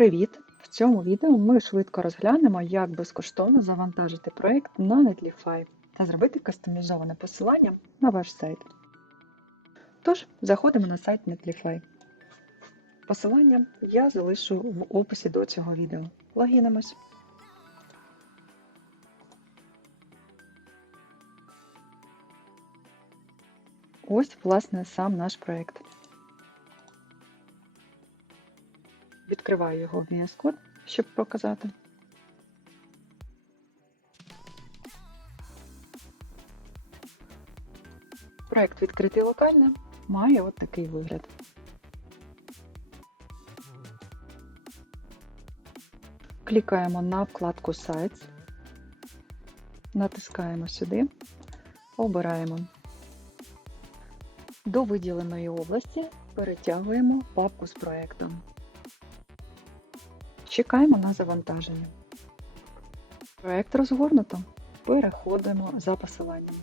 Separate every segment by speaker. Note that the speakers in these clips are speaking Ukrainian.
Speaker 1: Привіт! В цьому відео ми швидко розглянемо, як безкоштовно завантажити проєкт на Netlify та зробити кастомізоване посилання на ваш сайт. Тож, заходимо на сайт Netlify. Посилання я залишу в описі до цього відео. Логінимось. Ось, власне, сам наш проєкт. Відкриваю його в VS Code, щоб показати. Проект відкритий локально має от такий вигляд. Клікаємо на вкладку Sites, натискаємо сюди, обираємо. До виділеної області перетягуємо папку з проектом. Чекаємо на завантаження. Проект розгорнуто. Переходимо за посиланням.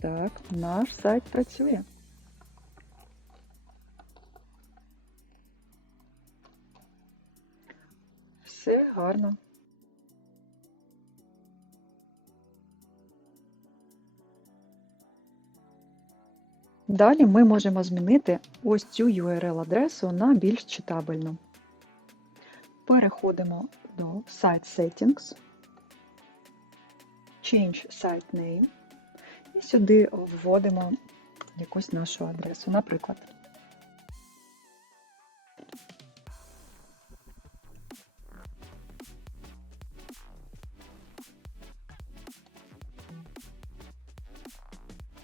Speaker 1: Так, наш сайт працює. Все гарно. Далі ми можемо змінити ось цю URL-адресу на більш читабельну. Переходимо до Site Settings, Change Site Name і сюди вводимо якусь нашу адресу, наприклад.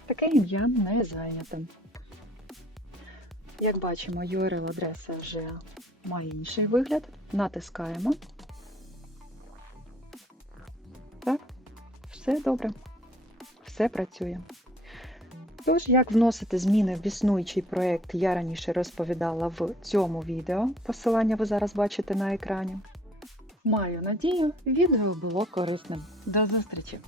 Speaker 1: Таке ім'я не зайняте. Як бачимо, URL-адреса вже має інший вигляд. Натискаємо. Так, все добре. Все працює. Тож, як вносити зміни в існуючий проєкт, я раніше розповідала в цьому відео. Посилання ви зараз бачите на екрані. Маю надію, відео було корисним. До зустрічі!